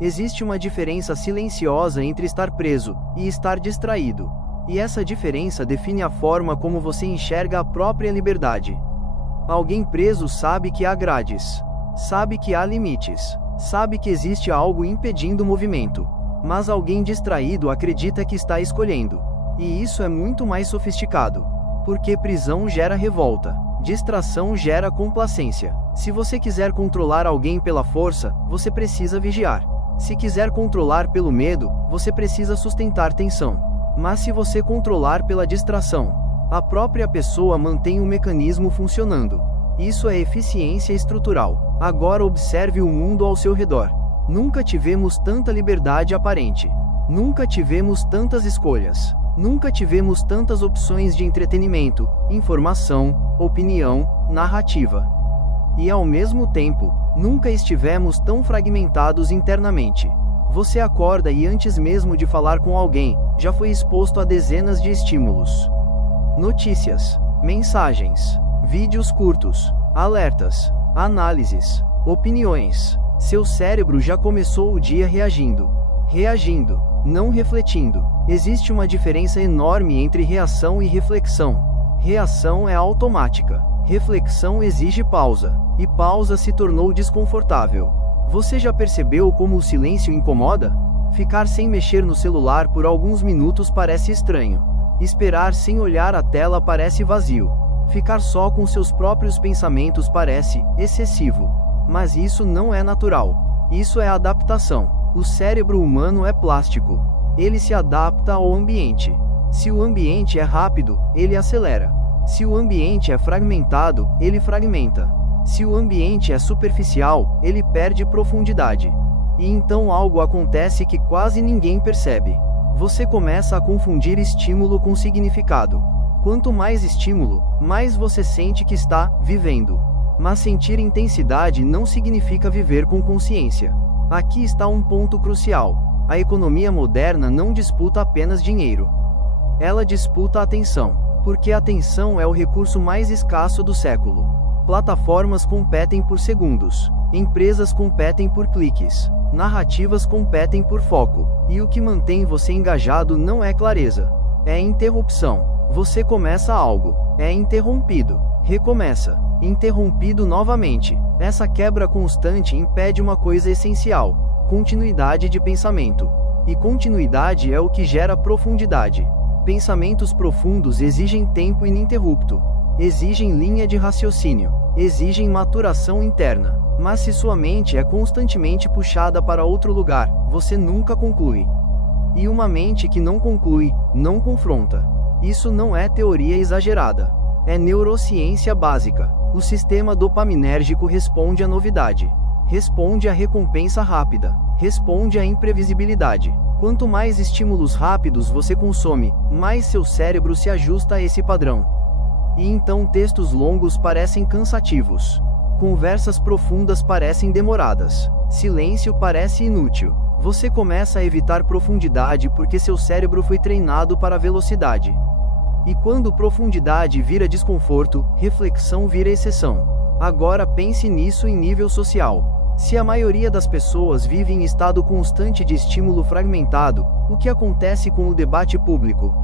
Existe uma diferença silenciosa entre estar preso e estar distraído. E essa diferença define a forma como você enxerga a própria liberdade. Alguém preso sabe que há grades, sabe que há limites, sabe que existe algo impedindo o movimento. Mas alguém distraído acredita que está escolhendo. E isso é muito mais sofisticado. Porque prisão gera revolta, distração gera complacência. Se você quiser controlar alguém pela força, você precisa vigiar. Se quiser controlar pelo medo, você precisa sustentar tensão. Mas se você controlar pela distração, a própria pessoa mantém o mecanismo funcionando. Isso é eficiência estrutural. Agora observe o mundo ao seu redor. Nunca tivemos tanta liberdade aparente. Nunca tivemos tantas escolhas. Nunca tivemos tantas opções de entretenimento, informação, opinião, narrativa. E ao mesmo tempo, nunca estivemos tão fragmentados internamente. Você acorda e antes mesmo de falar com alguém, já foi exposto a dezenas de estímulos. Notícias, mensagens, vídeos curtos, alertas, análises, opiniões. Seu cérebro já começou o dia reagindo, não refletindo. Existe uma diferença enorme entre reação e reflexão. Reação é automática. Reflexão exige pausa. E pausa se tornou desconfortável. Você já percebeu como o silêncio incomoda? Ficar sem mexer no celular por alguns minutos parece estranho. Esperar sem olhar a tela parece vazio. Ficar só com seus próprios pensamentos parece excessivo. Mas isso não é natural. Isso é adaptação. O cérebro humano é plástico. Ele se adapta ao ambiente. Se o ambiente é rápido, ele acelera. Se o ambiente é fragmentado, ele fragmenta. Se o ambiente é superficial, ele perde profundidade. E então algo acontece que quase ninguém percebe. Você começa a confundir estímulo com significado. Quanto mais estímulo, mais você sente que está vivendo. Mas sentir intensidade não significa viver com consciência. Aqui está um ponto crucial. A economia moderna não disputa apenas dinheiro. Ela disputa atenção, porque a atenção é o recurso mais escasso do século. Plataformas competem por segundos, empresas competem por cliques, narrativas competem por foco, e o que mantém você engajado não é clareza, é interrupção. Você começa algo, é interrompido, recomeça, interrompido novamente. Essa quebra constante impede uma coisa essencial: continuidade de pensamento. E continuidade é o que gera profundidade. Pensamentos profundos exigem tempo ininterrupto. Exigem linha de raciocínio. Exigem maturação interna. Mas se sua mente é constantemente puxada para outro lugar, você nunca conclui. E uma mente que não conclui, não confronta. Isso não é teoria exagerada. É neurociência básica. O sistema dopaminérgico responde à novidade. Responde à recompensa rápida. Responde à imprevisibilidade. Quanto mais estímulos rápidos você consome, mais seu cérebro se ajusta a esse padrão. E então textos longos parecem cansativos. Conversas profundas parecem demoradas. Silêncio parece inútil. Você começa a evitar profundidade porque seu cérebro foi treinado para velocidade. E quando profundidade vira desconforto, reflexão vira exceção. Agora pense nisso em nível social. Se a maioria das pessoas vive em estado constante de estímulo fragmentado, o que acontece com o debate público?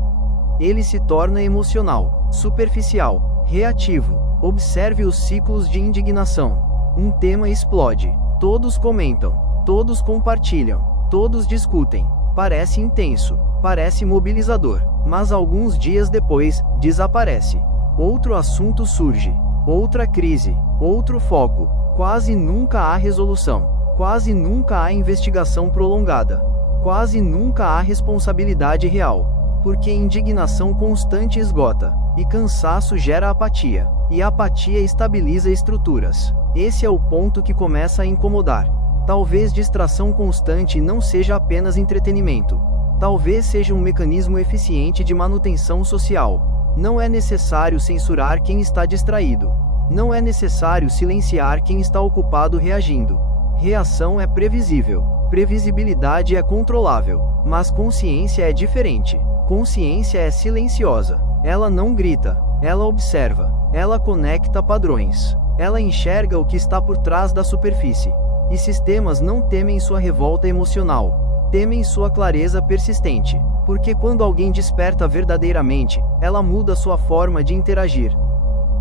Ele se torna emocional, superficial, reativo. Observe os ciclos de indignação. Um tema explode. Todos comentam. Todos compartilham. Todos discutem. Parece intenso. Parece mobilizador. Mas alguns dias depois, desaparece. Outro assunto surge. Outra crise. Outro foco. Quase nunca há resolução. Quase nunca há investigação prolongada. Quase nunca há responsabilidade real. Porque indignação constante esgota. E cansaço gera apatia. E apatia estabiliza estruturas. Esse é o ponto que começa a incomodar. Talvez distração constante não seja apenas entretenimento. Talvez seja um mecanismo eficiente de manutenção social. Não é necessário censurar quem está distraído. Não é necessário silenciar quem está ocupado reagindo. Reação é previsível. Previsibilidade é controlável. Mas consciência é diferente. Consciência é silenciosa. Ela não grita. Ela observa. Ela conecta padrões. Ela enxerga o que está por trás da superfície. E sistemas não temem sua revolta emocional, temem sua clareza persistente. Porque quando alguém desperta verdadeiramente, ela muda sua forma de interagir.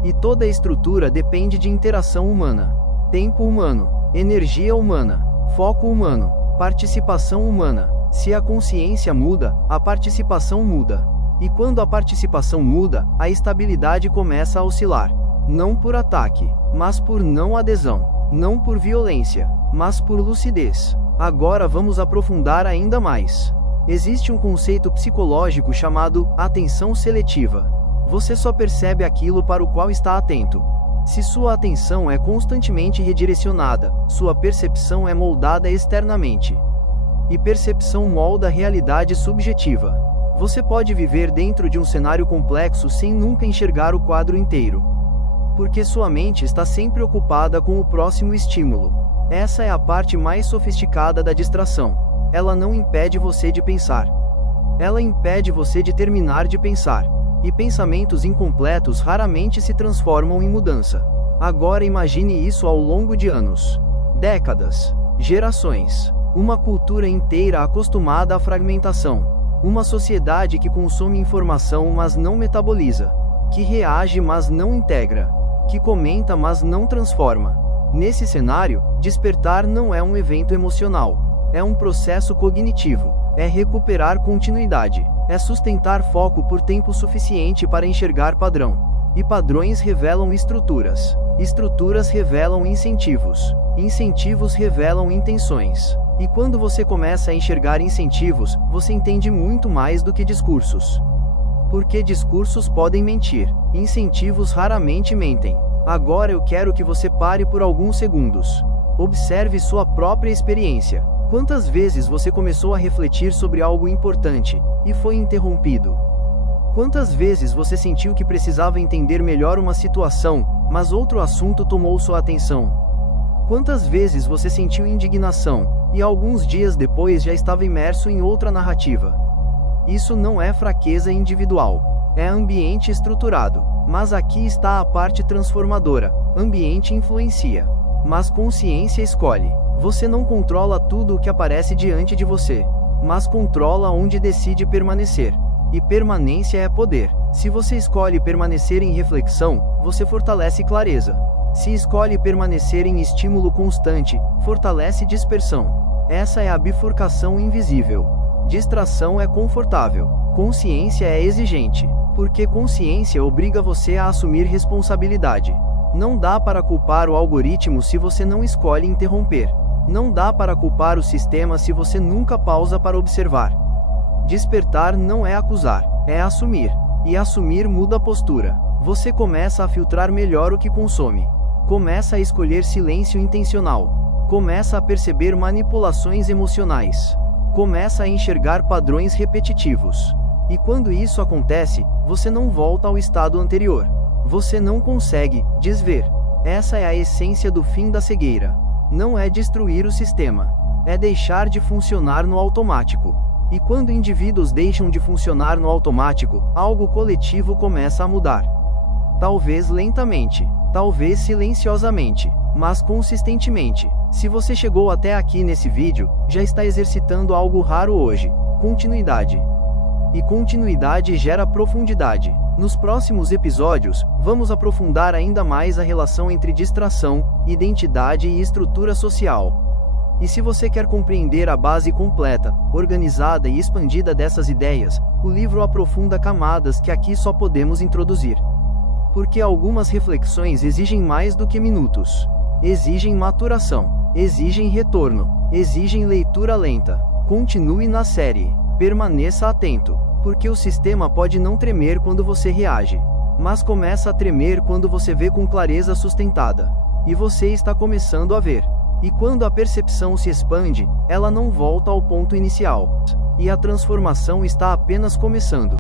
E toda a estrutura depende de interação humana. Tempo humano, energia humana, foco humano, participação humana. Se a consciência muda, a participação muda. E quando a participação muda, a estabilidade começa a oscilar. Não por ataque, mas por não adesão. Não por violência, mas por lucidez. Agora vamos aprofundar ainda mais. Existe um conceito psicológico chamado atenção seletiva. Você só percebe aquilo para o qual está atento. Se sua atenção é constantemente redirecionada, sua percepção é moldada externamente. E percepção molda a realidade subjetiva. Você pode viver dentro de um cenário complexo sem nunca enxergar o quadro inteiro. Porque sua mente está sempre ocupada com o próximo estímulo. Essa é a parte mais sofisticada da distração. Ela não impede você de pensar. Ela impede você de terminar de pensar. E pensamentos incompletos raramente se transformam em mudança. Agora imagine isso ao longo de anos, décadas, gerações. Uma cultura inteira acostumada à fragmentação. Uma sociedade que consome informação mas não metaboliza. Que reage mas não integra. Que comenta mas não transforma. Nesse cenário, despertar não é um evento emocional. É um processo cognitivo. É recuperar continuidade. É sustentar foco por tempo suficiente para enxergar padrão. E padrões revelam estruturas. Estruturas revelam incentivos. Incentivos revelam intenções. E quando você começa a enxergar incentivos, você entende muito mais do que discursos. Porque discursos podem mentir. Incentivos raramente mentem. Agora eu quero que você pare por alguns segundos. Observe sua própria experiência. Quantas vezes você começou a refletir sobre algo importante e foi interrompido? Quantas vezes você sentiu que precisava entender melhor uma situação, mas outro assunto tomou sua atenção? Quantas vezes você sentiu indignação e alguns dias depois já estava imerso em outra narrativa? Isso não é fraqueza individual, é ambiente estruturado. Mas aqui está a parte transformadora: ambiente influencia, mas consciência escolhe. Você não controla tudo o que aparece diante de você, mas controla onde decide permanecer. E permanência é poder. Se você escolhe permanecer em reflexão, você fortalece clareza. Se escolhe permanecer em estímulo constante, fortalece dispersão. Essa é a bifurcação invisível. Distração é confortável. Consciência é exigente. Porque consciência obriga você a assumir responsabilidade. Não dá para culpar o algoritmo se você não escolhe interromper. Não dá para culpar o sistema se você nunca pausa para observar. Despertar não é acusar, é assumir. E assumir muda a postura. Você começa a filtrar melhor o que consome. Começa a escolher silêncio intencional. Começa a perceber manipulações emocionais. Começa a enxergar padrões repetitivos. E quando isso acontece, você não volta ao estado anterior. Você não consegue desver. Essa é a essência do fim da cegueira. Não é destruir o sistema. É deixar de funcionar no automático. E quando indivíduos deixam de funcionar no automático, algo coletivo começa a mudar. Talvez lentamente, talvez silenciosamente, mas consistentemente. Se você chegou até aqui nesse vídeo, já está exercitando algo raro hoje: continuidade. E continuidade gera profundidade. Nos próximos episódios, vamos aprofundar ainda mais a relação entre distração, identidade e estrutura social. E se você quer compreender a base completa, organizada e expandida dessas ideias, o livro aprofunda camadas que aqui só podemos introduzir. Porque algumas reflexões exigem mais do que minutos. Exigem maturação, exigem retorno, exigem leitura lenta. Continue na série. Permaneça atento, porque o sistema pode não tremer quando você reage, mas começa a tremer quando você vê com clareza sustentada. E você está começando a ver. E quando a percepção se expande, ela não volta ao ponto inicial. E a transformação está apenas começando.